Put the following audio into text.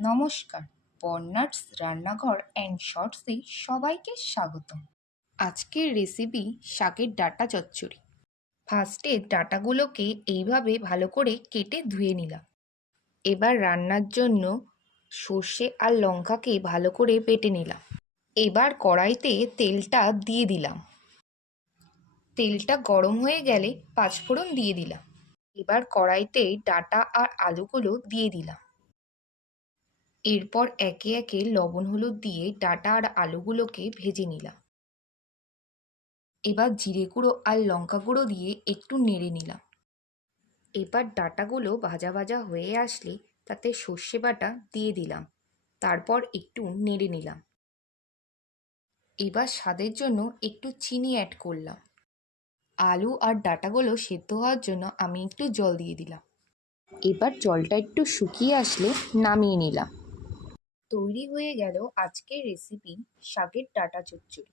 নমস্কার, বর্ণাঢ্য রান্নাঘর অ্যান্ড শর্টসে সবাইকে স্বাগত। আজকের রেসিপি শাকের ডাঁটা চচ্চড়ি। ফার্স্টে ডাঁটাগুলোকে এইভাবে ভালো করে কেটে ধুয়ে নিলাম। এবার রান্নার জন্য সর্ষে আর লঙ্কাকে ভালো করে বেটে নিলাম। এবার কড়াইতে তেলটা দিয়ে দিলাম। তেলটা গরম হয়ে গেলে পাঁচফোড়ন দিয়ে দিলাম। এবার কড়াইতে ডাঁটা আর আলুগুলো দিয়ে দিলাম। এরপর একে একে লবণ হলুদ দিয়ে ডাঁটা আর আলুগুলোকে ভেজে নিলাম। এবার জিরে গুঁড়ো আর লঙ্কা গুঁড়ো দিয়ে একটু নেড়ে নিলাম। এবার ডাঁটাগুলো ভাজা ভাজা হয়ে আসলে তাতে সর্ষে বাটা দিয়ে দিলাম। তারপর একটু নেড়ে নিলাম। এবার স্বাদের জন্য একটু চিনি অ্যাড করলাম। আলু আর ডাঁটাগুলো সেদ্ধ হওয়ার জন্য আমি একটু জল দিয়ে দিলাম। এবার জলটা একটু শুকিয়ে আসলে নামিয়ে নিলাম। তৈরি হয়ে গেল আজকের রেসিপি শাকের ডাঁটা চচ্চড়ি।